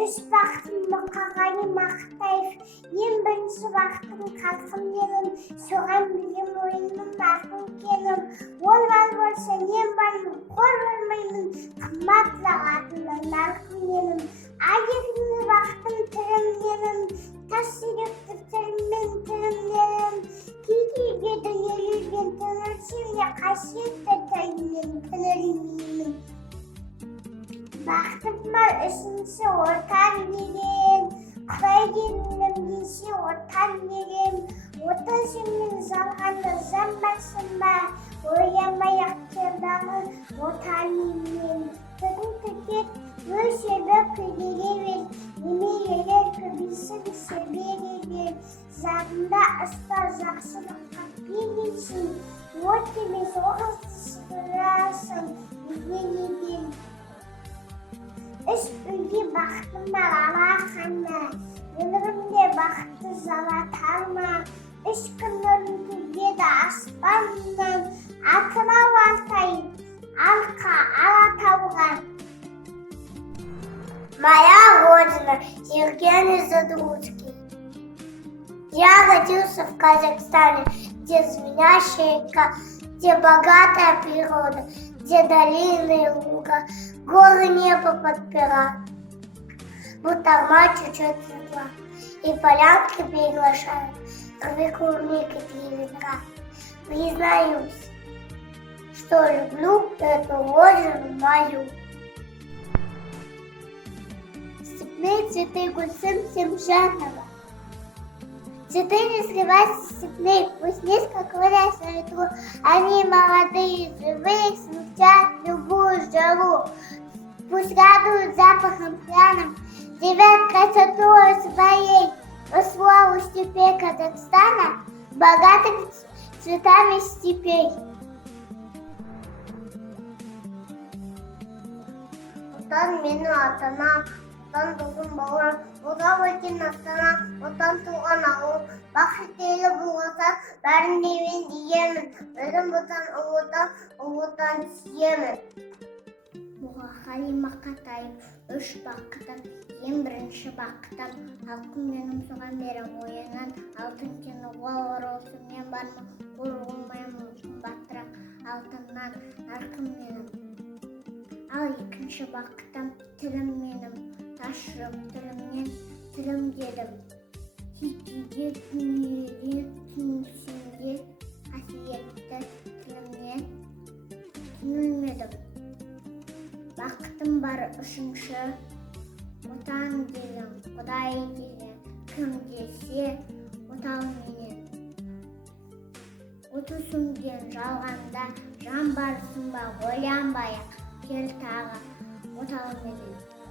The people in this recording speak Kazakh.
Үш бақтым мұқағали Мақтаев, ең бірінші бақтым халқым менің, соған білем ойымның нарқын кенім. Ол бар болса мен бармын, қор болмаймын, қымбат лағатының нарқын менің. Айырғыны бақтым түрім менің, тас жүректі түріммен түрім менің. Кей-кейге дүниелерден түңілсем де қасиетті тіліммен түңілмеймін. Бақтым бар үшінші отан берем, құдай келінім десе отан берем. Отан сенің жалғанды жан барсың ба, ойламай-ақ кердағы отанымен. Бүгін көтек өшеді көйлеге бер, немерелер көбейсін себере бер. Жағында ұста жақсылыққа бересің, от емес оғызды сығырасың, егер. Үш үйге бақтым бар алақанда, өмірімде бақытты жалатар ма? Үш күн нұрын төгеді аспаннан, атырау Алтай, Алқа, Алатауға. Моя родина Евгений Задружский. Я родился в Казахстане, где звенящая река, где богатая природа, где долины и луга, горы небо подпирают, будто мать чуть-чуть светла, и полянки приглашают, рвы клубники 3 ведра. Признаюсь, что люблю эту родину мою. Степные цветы Гульсым Семжанова. Цветы не сливаются степные, пусть низко клонясь на ветру, они молодые, живые, смягчат любую жару. Пусть радуют запахом пряным, девят красотою своей, во славу степей Казахстана, богатых цветами степей. Отан менің атана, отан туған бауырым, отан өлкен астана, отан туған ауыл. Бақыттелі бұл отан, бәрін де мен деймін. Өзім ұл отан сүйемін. Мұқағали Мақатаев, үш бақытым, ең бірінші бақытым. Халқым менің соған берем ойынан, алтын кен ол оралсын мен бармын, қор болмаймын қымбаттырақ алтыннан нарқым менің. Ал екінші бақытым, тілім менің, тас жоқ тілімнен тілім дедім. Хикиге дүниеде түнсінде қасиетті тілімнен түңілмедім. Бақытым бар үшінші, отан деген, құдай деген, кім десе отау менен. Оты сөнген жалғанда жан барсың ба ойланбай-ақ кел тағы отау менен.